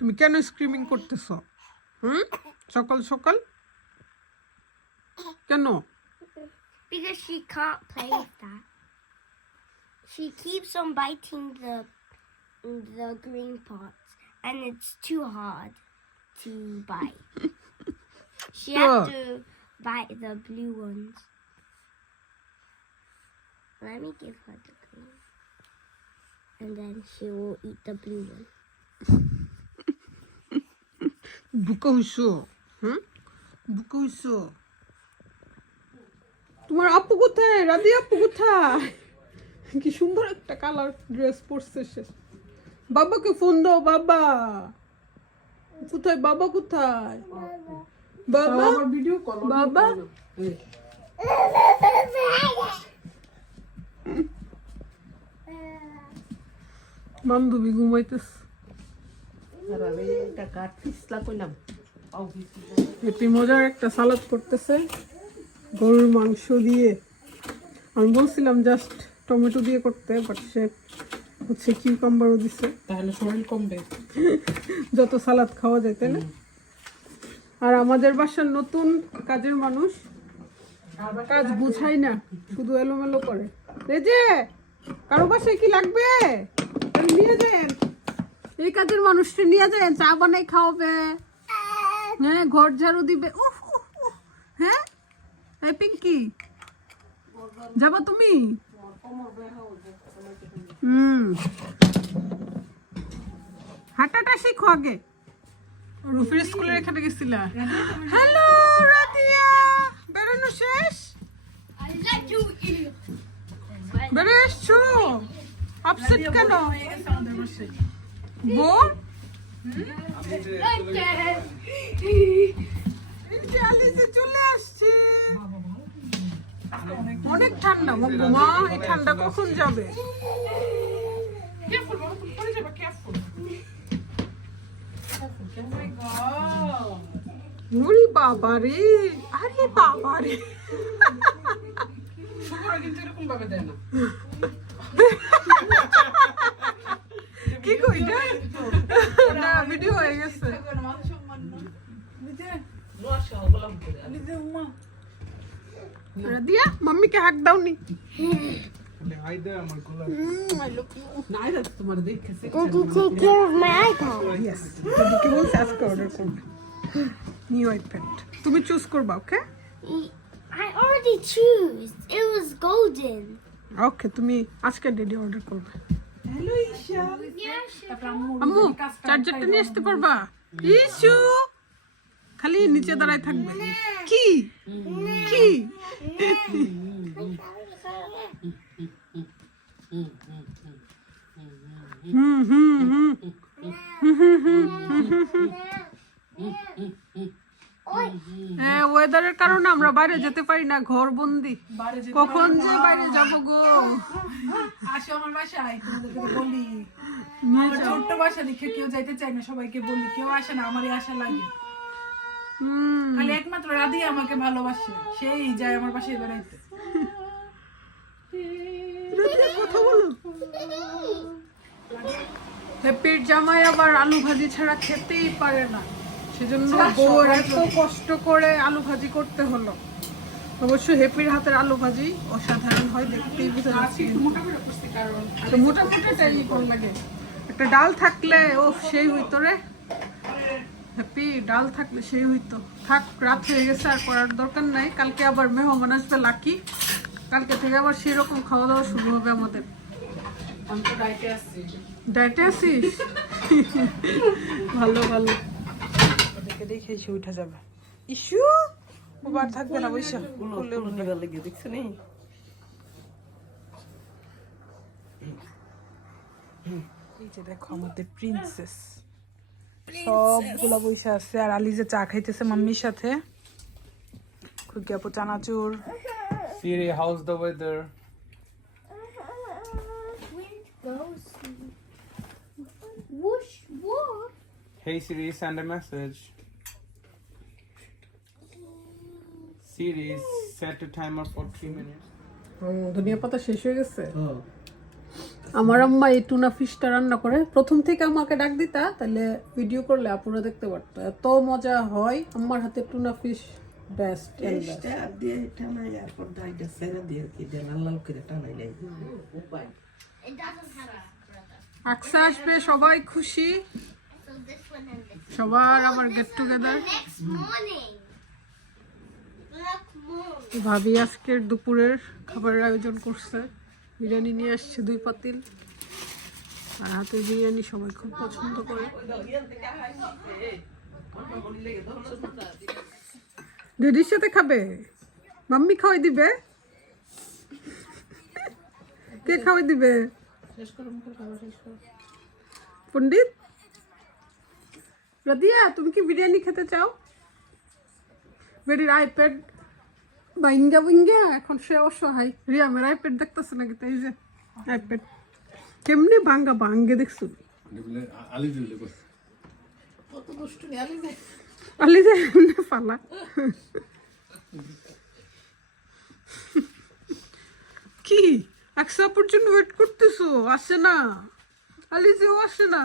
তুমি কেন স্ক্রিমিং করতেছো? সকাল সকাল কেন? Because she can't play with that. She keeps on biting the green parts, and it's too hard to bite. She has Sure. to bite the blue ones. Let me give her the green, and then she will eat the blue one. বুকা হইছো? বুকা হইছো? তোমার আপু কোথায়? রাধি আপু কোথায়? কি সুন্দর একটা কালার ড্রেস পরছে সে। বাবাকে ফোন দাও। বাবা কোথায়? বাবা কোথায়? বাবা ভিডিও কল। বাবা বান্ধবী ঘুমাইতেছে। এটি মজার একটা সালাদ করতেছে গরুর মাংস দিয়ে। আমি বলছিলাম জাস্ট টমেটো দিয়ে করতে, বাট সে হচ্ছে কিউকাম্বারও দিছে। তাহলে শরীর কমবে। যত সালাদ খাওয়া যায়, তাই না? আর আমাদের বাসার নতুন কাজের মানুষ কাজ বুঝাই না, শুধু এলোমেলো করে। এই যে কারো বাসায় কি লাগবে নিয়ে যান, এই কাজের মানুষটা নিয়ে যান, চা বানাই খাওয়াবে, হ্যাঁ ঘর ঝাড়ু দিবে। উফ উফ উফ। হ্যাঁ এই পিঙ্কি যাবা তুমি? হাঁটাটা শিখো আগে। রুফির স্কুলের এখানে গেছিলা? হ্যালো রাতিয়া, বেরোনো শেষ? বেরো এসছো? আপসেট কেন? বোর? আলিজে চলে আসছে। অনেক ঠান্ডা মা, এই ঠান্ডা কখন যাবে? ওরে বাবা রে, আরে বাবা রে। কি কইটা? না ভিডিও হয়ে গেছে। দিয়া মাম্মিকে হাক দাও নি। Did you take care of my iPad? Yes. দিদিকে বলছি আজকে অর্ডার করবে নিউ আইপ্যাড। তুমি চুজ করবা, ওকে? I already choose. It was golden. ওকে, তুমি আজকে ডেডি অর্ডার করবে। হ্যালো ঈশা। আম্মু চার্জারটা নিয়ে আসতে পারবা? ইশু খালি নিচে দাঁড়ায় থাকবে। কি কি? ওয়েদারের কারণে আমরা বাইরে যেতে পারি না, ঘর বন্দি। কখন যে বাইরে যাবো গো। আসো আমার বাসায়, তোমাদেরকে বলি। আমার ছোট্ট বাসা দেখে কেউ যাইতে চায় না, সবাইকে বলি কেউ আসে না, আমারই আশা লাগে। খালি একমাত্র রাধি আমাকে ভালোবাসে, সেই যায় আমার বাসায় বেড়াইতে। কথা বলো। হ্যাপির জামাই আবার আলু ভাজি ছাড়া খেতেই পারে না, সেজন্য বউর এত কষ্ট করে আলু ভাজি করতে হলো। অবশ্য হ্যাপির হাতের আলু ভাজি অসাধারণ হয়, দেখতেই বুঝা যাচ্ছে। মোটামুটিটাই কোন লাগে, একটা ডাল থাকলে ও সেই হইতো রে। হ্যাপি ডাল থাকলে সেই হইতো। থাক, রাত হয়ে গেছে, আর করার দরকার নাই। কালকে আবার মেহমান আসবে লাকি, কালকে থেকে আবার সেরকম খাওয়া দাওয়া শুরু হবে আমাদের। আমি তো ডাইটে আসছি। ডাইটে আসিস? ভালো ভালো। ওদেরকে দেখে এসে উঠে যাবে। ইস্যু বাবার থাকবে না, বৈশা নিবার লেগে দেখছো নি। এই যে দেখো আমাদের প্রিন্সেস সবগুলা বৈশা আছে, আর আলিজে চা খাইতেছে মাম্মির সাথে। খুকি আপু চানাচুর। Siri, how's the weather? Whoosh, whoosh. Hey Siri, send a message. Siri, set a timer for 3 minutes. ধনিয়া পাতা শেষ হয়ে গেছে। আমার আম্মা এই টুনা ফিশটা রান্না করে, প্রথম থেকে আমাকে ডাক দিতা, তাহলে ভিডিও করলে আপুরা দেখতে পারতো, এত মজা হয়। আম্মার হাতে টুনা ফিশ বেস্ট। পেস্টটা দিয়ে টানাই আর পর ডাইটা সেরা দিয়ে কি দিয়ে লাল লাল করে টানাই লাই উপায় It doesn't have a brother. আকসা আসবে, সবাই খুশি, So this one and this. সবার আমার get The together. next morning. Look, moon. ভাবি আজকের দুপুরের খাবারের আয়োজন করছে, বিরিয়ানি নিয়ে আসছে 2 পাতিল, আর হাতের বিরিয়ানি সবাই খুব পছন্দ করে। ডেডির সাথে খাবে, মাম্মি খাওয়াই দিবে, কে খাওয়াই দিবে? পণ্ডিত রাদিয়া, তুমি কি বিরিয়ানি খেতে চাও? বেডির আইপ্যাড বাইঙ্গা বিঙ্গা, এখন সে অসহায়। রিয়া আমার আইপ্যাড দেখতেছে নাকি? তাই যে আইপ্যাড কেমনি ভাঙ্গা ভাঙ্গে দেখছো? কত দুষ্টু আলি যায় আলি যে এমনি ফালা। কি আকসাপুর জন্য ওয়েট করতেছো? আসে না আলি, যেও আসে না।